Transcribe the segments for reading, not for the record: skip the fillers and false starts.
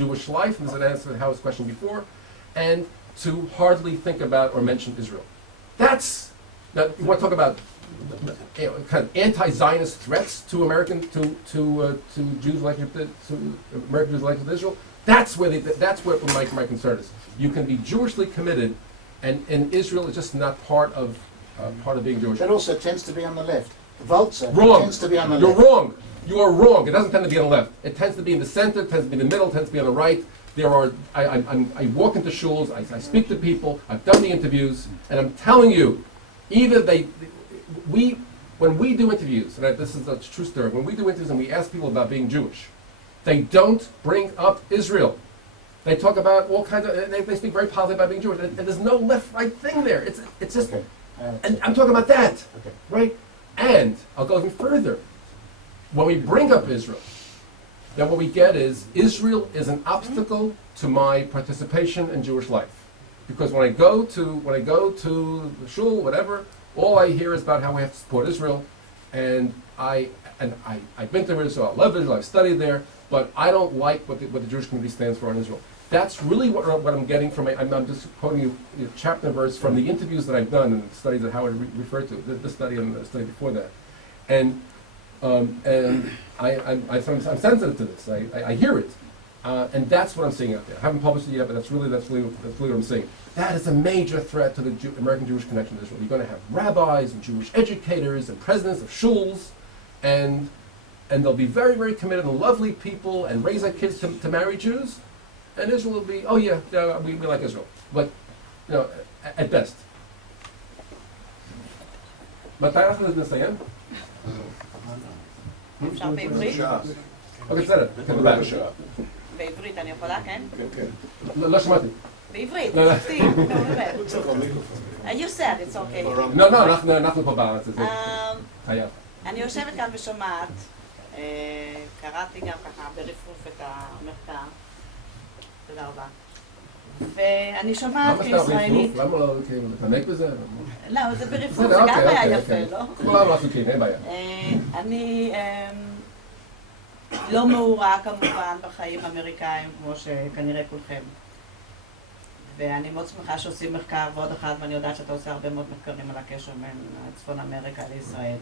Jewish life, and this is an answer to Howard's question before, and to hardly think about or mention Israel. That's, now you want to talk about kind of anti-Zionist threats to American, to Jews' relationship to American Jews' relationship to Israel. That's where my concern is. You can be Jewishly committed, and Israel is just not part of being Jewish. That also tends to be on the left. Walzer Wrong. tends to be on the You're left. wrong. You are wrong. It doesn't tend to be on the left. It tends to be in the center. It tends to be in the middle. It tends to be on the right. I walk into shuls. I speak to people. I've done the interviews, and I'm telling you, when we do interviews, and this is a true story. When we do interviews and we ask people about being Jewish, they don't bring up Israel. They talk about all kinds of. They speak very positive about being Jewish, and there's no left-right thing there. It's just. Okay. And I'm talking about that, Okay. right? And I'll go even further. When we bring up Israel, then what we get is Israel is an obstacle to my participation in Jewish life, because when I go to the shul, whatever, all I hear is about how we have to support Israel, and I've been to Israel, I love Israel, I've studied there, but I don't like what the Jewish community stands for in Israel. That's really what I'm getting from. I'm just quoting you chapter and verse from the interviews that I've done and the studies that Howard referred to. This study and the study before that, and I'm sensitive to this. I hear it, and that's what I'm seeing out there. I haven't published it yet, but that's really what I'm seeing. That is a major threat to the American Jewish connection to Israel. You're going to have rabbis and Jewish educators and presidents of shuls, and they'll be very, very committed and lovely people and raise their kids to marry Jews. And Israel will be, we like Israel. But, at best. מתי אנחנו נסיים? אפשר בעברית? אוקיי, בסדר. בעברית אני יכולה, כן? לא שמעתי. בעברית, you said it's okay. לא, אנחנו פה בארץ. חייב. אני יושבת כאן ושומעת, קראתי גם ככה ברפרוף את המחקר. תודה רבה. ואני שומעת כישראלית... למה לא להתעמק בזה? לא, זה ברפרוף, זה גם היה יפה, לא? כולם לא עסוקים, אין בעיה. אני לא מעורה כמובן בחיים האמריקאים, כמו שכנראה כולכם. ואני מאוד שמחה שעושים מחקר ועוד אחד, ואני יודעת שאתה עושה הרבה מאוד מחקרים על הקשר בין צפון אמריקה לישראל.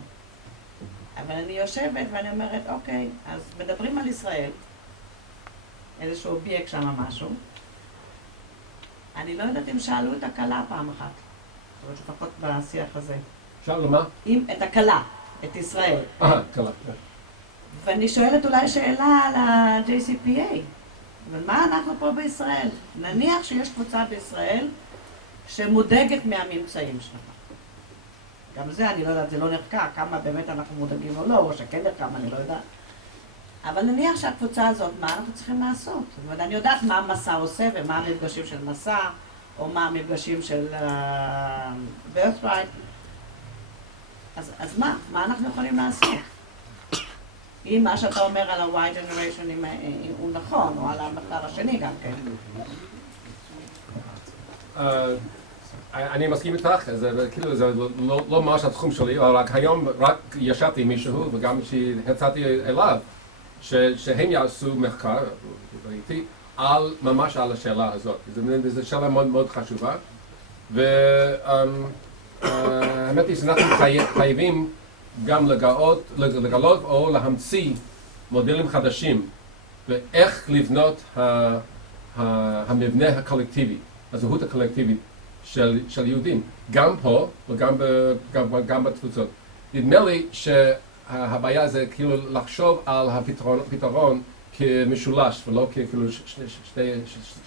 אבל אני יושבת ואני אומרת, אוקיי, אז מדברים על ישראל, איזשהו אובייקט שם משהו. אני לא יודעת אם שאלו את הכלה פעם אחת. זאת אומרת, לפחות בשיח הזה. שאלו מה? את הכלה, את ישראל. כלה. ואני שואלת אולי שאלה על ה-JCPA. אבל מה אנחנו פה בישראל? נניח שיש קבוצה בישראל שמודאגת מהממצאים שלנו. גם זה, אני לא יודעת, זה לא נחקר, כמה באמת אנחנו מודאגים או לא, או שכן נחקר, אני לא יודעת. אבל נניח שהקבוצה הזאת, מה אנחנו צריכים לעשות? זאת אומרת, אני יודעת מה המסע עושה ומה המפגשים של מסע, או מה המפגשים של birthright. אז מה אנחנו יכולים לעשות? אם מה שאתה אומר על ה-Y generation הוא נכון, או על המחקר השני גם כן. אני מסכים איתך, זה כאילו זה לא ממש התחום שלי, אבל היום רק ישבתי עם מישהו וגם שהצעתי אליו שהם יעשו מחקר, ראיתי, ממש על השאלה הזאת. זו שאלה מאוד מאוד חשובה, והאמת היא שאנחנו חייבים גם לגלות או להמציא מודלים חדשים ואיך לבנות המבנה הקולקטיבי, הזהות הקולקטיבית של יהודים, גם פה וגם בתפוצות. נדמה לי שהבעיה זה כאילו לחשוב על הפתרון כמשולש ולא כאילו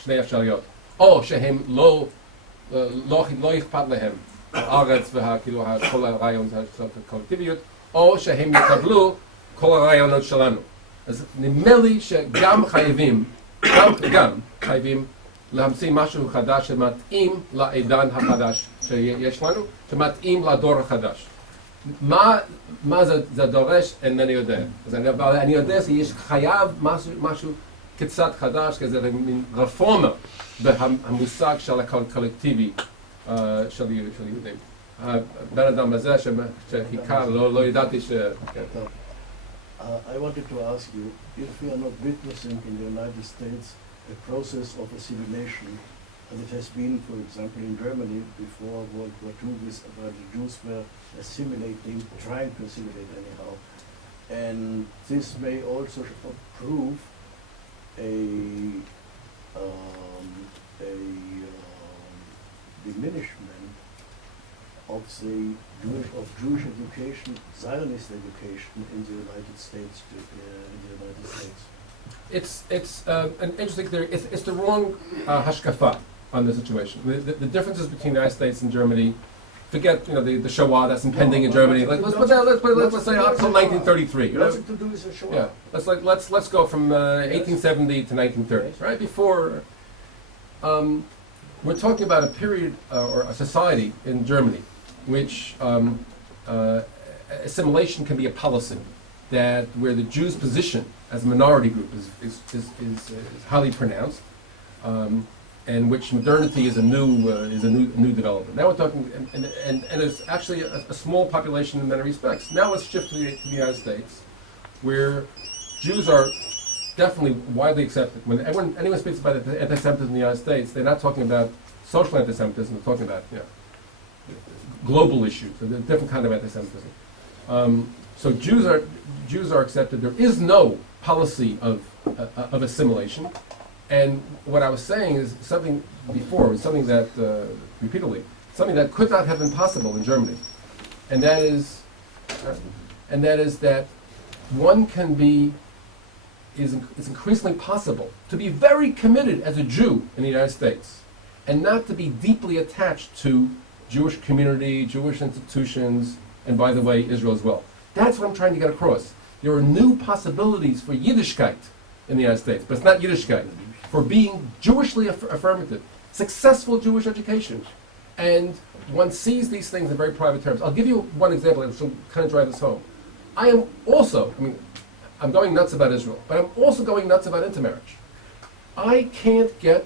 שני אפשרויות. או שהם לא אכפת להם הארץ וכאילו כל הרעיון של הקולקטיביות, או שהם יקבלו כל הרעיונות שלנו. אז נדמה לי שגם חייבים להמציא משהו חדש שמתאים לעידן החדש שיש לנו, שמתאים לדור החדש. מה זה דורש, אינני יודע. אבל אני יודע שיש חייב משהו קצת חדש, כזה מין רפורמה במושג של הקולקטיבי של יהודים. הבן אדם הזה שחיכה, לא ידעתי ש... I wanted to ask you, if we are not witnessing in the United States a process of assimilation as it has been, for example, in Germany before World War II, where the Jews were assimilating, trying to assimilate anyhow. And this may also prove a diminishment of the Jewish education, Zionist education in the United States. It's an interesting theory. It's the wrong hashkafa on the situation. The differences between the United States and Germany. Forget the Shoah that's impending in Germany. Let's say up till 1933. Nothing to do with the Shoah. Yeah, let's go from 1870 to 1930. Right before, we're talking about a period or a society in Germany, which assimilation can be a policy, that where the Jews' position as a minority group is highly pronounced. And which modernity is a new development. Now we're talking, and it's actually a small population in many respects. Now let's shift to the United States, where Jews are definitely widely accepted. When anyone speaks about anti-Semitism in the United States, they're not talking about social anti-Semitism. They're talking about global issues, a different kind of anti-Semitism. So Jews are accepted. There is no policy of assimilation. And what I was saying is something before, something that, repeatedly, something that could not have been possible in Germany. And that is that one can be, it's increasingly possible to be very committed as a Jew in the United States and not to be deeply attached to Jewish community, Jewish institutions, and by the way, Israel as well. That's what I'm trying to get across. There are new possibilities for Yiddishkeit in the United States, but it's not Yiddishkeit. For being Jewishly affirmative, successful Jewish education. And one sees these things in very private terms. I'll give you one example which will kind of drive this home. I'm going nuts about Israel, but I'm also going nuts about intermarriage. I can't get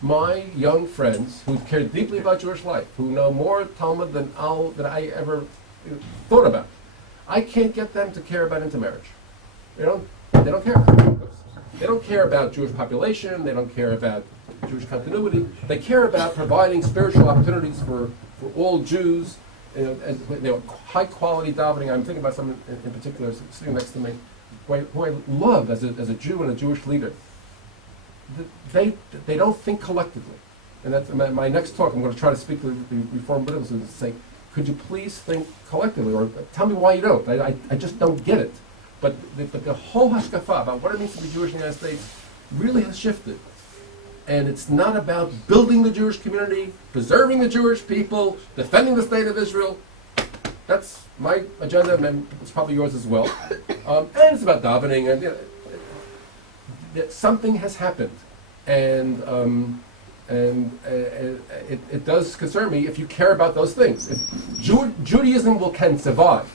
my young friends who care deeply about Jewish life, who know more Talmud than I ever thought about. I can't get them to care about intermarriage. They don't care. They don't care about Jewish population. They don't care about Jewish continuity. They care about providing spiritual opportunities for all Jews, high quality davening. I'm thinking about someone in particular sitting next to me, who I love as a Jew and a Jewish leader. They don't think collectively. And that's my next talk. I'm going to try to speak to the Reform Buddhists and say, could you please think collectively, or tell me why you don't. I just don't get it. But the whole hashkafa about what it means to be Jewish in the United States really has shifted. And it's not about building the Jewish community, preserving the Jewish people, defending the state of Israel. That's my agenda, and it's probably yours as well. And it's about davening. And something has happened. And it does concern me if you care about those things. If Judaism can survive.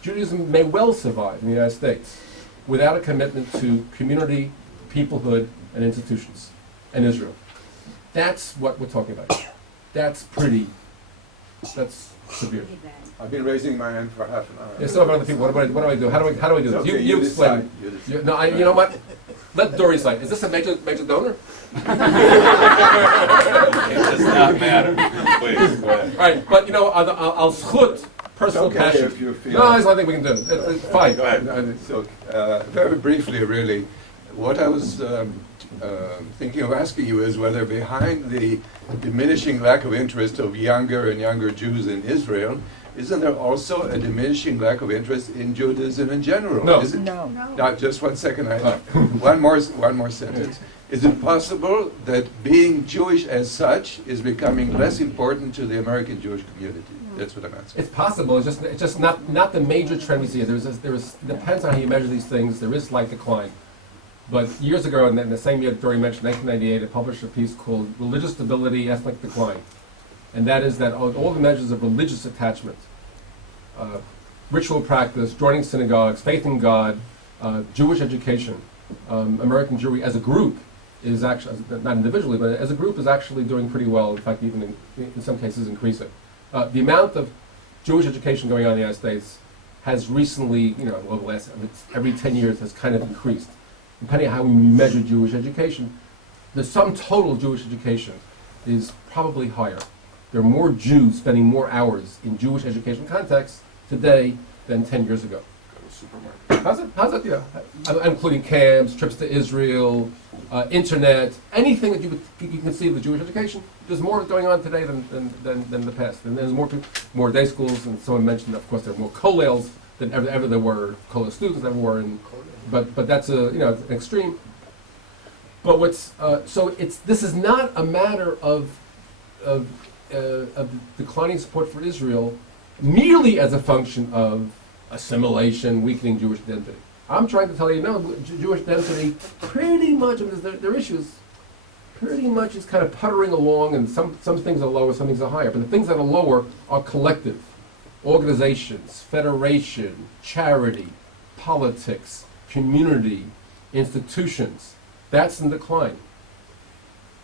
Judaism may well survive in the United States without a commitment to community, peoplehood, and institutions, and Israel. That's what we're talking about. That's severe. I've been raising my hand for half an hour. There's still other people. What do I do? How do I do this? Okay, You explain. decide. No, you know what? Let Dory say. Is this a major donor? It does not matter. Please, go ahead. All right, but I'll schut personal It's okay passion. if you feel- No, I think we can do it. It's fine. Go ahead. So, very briefly, really, what I was thinking of asking you is whether behind the diminishing lack of interest of younger and younger Jews in Israel, isn't there also a diminishing lack of interest in Judaism in general? No. Is it, No. Now, just 1 second. Oh. One more sentence. Is it possible that being Jewish as such is becoming less important to the American Jewish community? That's what I'm asking. It's possible. It's just not the major trend we see. Depends on how you measure these things. There is slight decline. But years ago, in the same year Dory mentioned, 1998, it published a piece called "Religious Stability, Ethnic Decline," and that is that all the measures of religious attachment, ritual practice, joining synagogues, faith in God, Jewish education, American Jewry as a group is actually, not individually, but as a group is actually doing pretty well. In fact, even in some cases increasing. The amount of Jewish education going on in the United States has recently, over the last, every 10 years has kind of increased. depending on how we measure Jewish education, the sum total Jewish education is probably higher. There are more Jews spending more hours in Jewish education contexts today than 10 years ago. How's it? Yeah, I'm including camps, trips to Israel, internet, anything that you can see with Jewish education. There's more going on today than the past, and there's more day schools. And someone mentioned, of course, there are more kollels than ever there were kollel students ever were. But that's an extreme. But this is not a matter of declining support for Israel merely as a function of assimilation, weakening Jewish identity. I'm trying to tell you, no, Jewish identity pretty much, their issues, pretty much is kind of puttering along, and some things are lower, some things are higher. But the things that are lower are collective. Organizations, federation, charity, politics, community, institutions. That's in decline.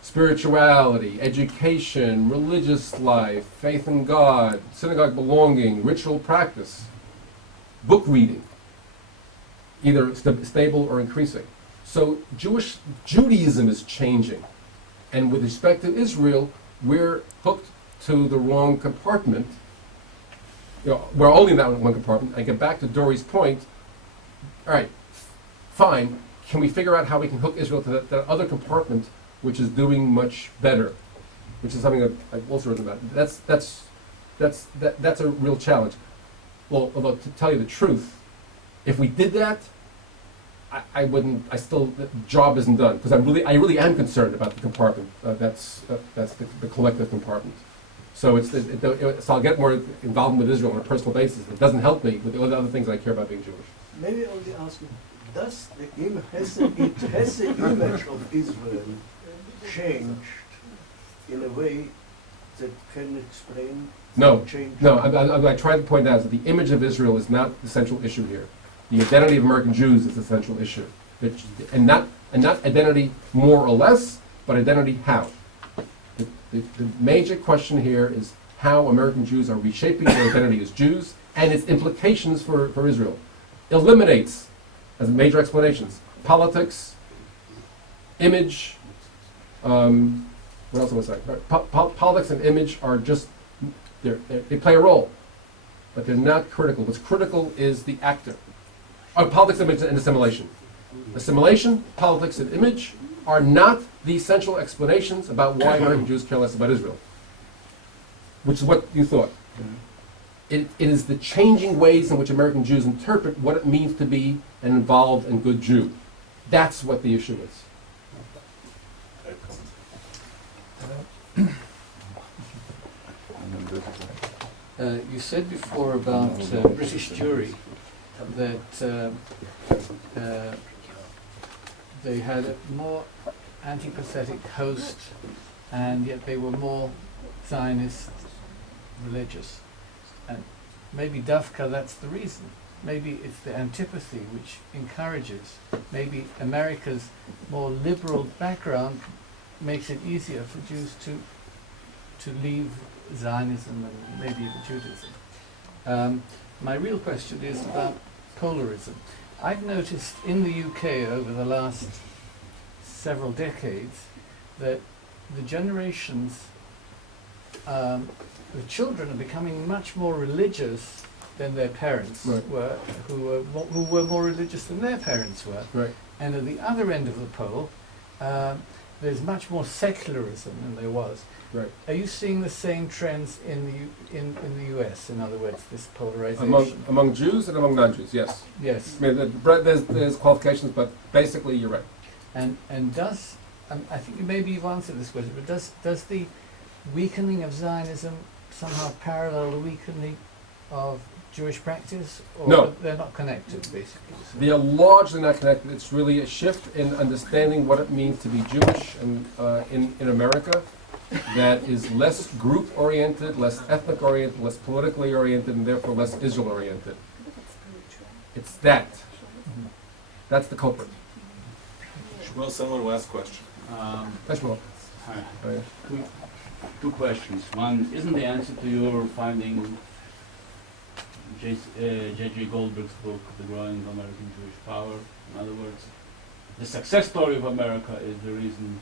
Spirituality, education, religious life, faith in God, synagogue belonging, ritual practice, book reading, either stable or increasing. So Judaism is changing. And with respect to Israel, we're hooked to the wrong compartment. We're only in that one compartment. I get back to Dory's point. All right, fine. Can we figure out how we can hook Israel to that other compartment, which is doing much better, which is something that I've also written about. That's a real challenge. Well, although to tell you the truth, if we did that, the job isn't done, because I really am concerned about the compartment. That's the collective compartment. So so I'll get more involved with Israel on a personal basis. It doesn't help me with all the other things I care about being Jewish. Maybe I'll ask you, has the image of Israel changed in a way that can explain change? No. I tried to point out that the image of Israel is not the central issue here. The identity of American Jews is the central issue, and not identity more or less, but identity how. The major question here is how American Jews are reshaping their identity as Jews and its implications for Israel. Eliminates, as major explanations, politics, image. What else was I saying? Politics and image are just they play a role, but they're not critical. What's critical is the actor. Politics, image, and assimilation. Assimilation, politics, and image are not the essential explanations about why American Jews care less about Israel, which is what you thought. It is the changing ways in which American Jews interpret what it means to be an involved and good Jew. That's what the issue is. You said before about British jury that they had a more antipathetic host, and yet they were more Zionist religious. And maybe Dafka, that's the reason. Maybe it's the antipathy which encourages. Maybe America's more liberal background makes it easier for Jews to leave Zionism and maybe even Judaism. My real question is about polarism. I've noticed in the UK over the last several decades that the generations, the children are becoming much more religious than their parents were, who were more religious than their parents were. Right. And at the other end of the pole, there's much more secularism than there was. Right. Are you seeing the same trends in the US? In other words, this polarization Among Jews and among non-Jews, yes. Yes. I mean, there's qualifications, but basically you're right. And does I think maybe you've answered this question, but does the weakening of Zionism somehow parallel the weakening of Jewish practice, or No. they're not connected, basically? So. They are largely not connected. It's really a shift in understanding what it means to be Jewish and in America that is less group-oriented, less ethnic-oriented, less politically oriented, and therefore less Israel-oriented. It's that. That's the culprit. Shmuel, someone will ask question. That's wrong. Hi. Two questions. One, isn't the answer to your finding J.J. Goldberg's book, The Growing American Jewish Power? In other words, the success story of America is the reason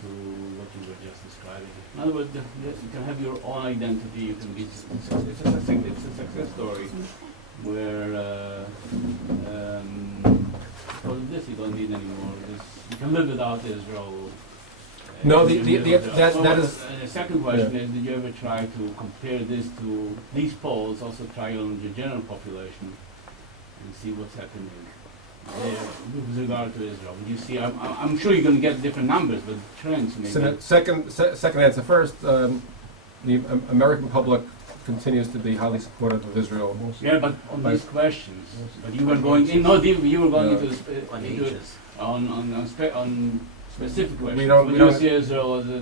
to what you were just describing. In other words, you can have your own identity. You can be. It's a success story where because of this you don't need anymore. You can live without Israel. No, you can live without- that So, is. the second question is: did you ever try to compare this to these polls? Also, try on the general population and see what's happening there with regard to Israel. You see, I'm sure you're going to get different numbers, but trends maybe. So the second answer first. The American public continues to be highly supportive of Israel. Yeah, but on these questions, but you were going in no deep. You were going No. into on specific questions. We don't- Would we you don't- see Israel as a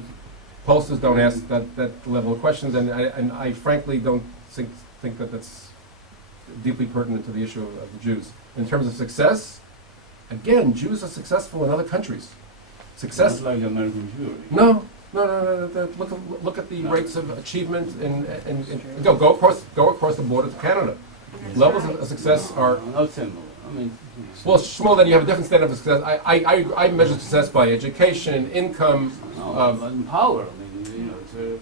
Pollsters don't ask that level of questions, and I frankly don't think that that's deeply pertinent to the issue of the Jews. In terms of success, again, Jews are successful in other countries. Success. Not like American Jewry? No. Look at the rates of achievement and go across the border to Canada. Levels of success are. Not similar. I mean, Well, Shmuel, then you have a different standard of success. I measure success by education, income. no, but in power. I mean, you know,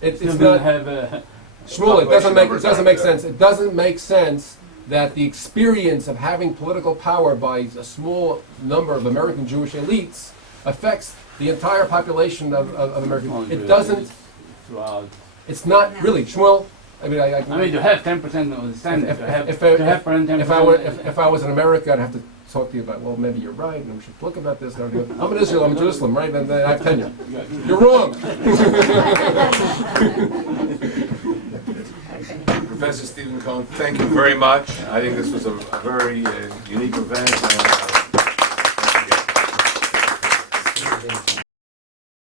It's still not. have a. Shmuel, it doesn't make Population sense. It doesn't make sense that the experience of having political power by a small number of American Jewish elites affects the entire population of American. It doesn't. Throughout. It's not really Shmuel. I mean, I mean, to have 10% of the Senate, If- to have if- 10%. if I was in America, I'd have to talk to you about. Well, maybe you're right, and we should look about this. And everything. I'm in Israel. I'm in Jerusalem, right? And I have tenure. You're wrong. Professor Stephen Cohen, thank you very much. I think this was a very unique event.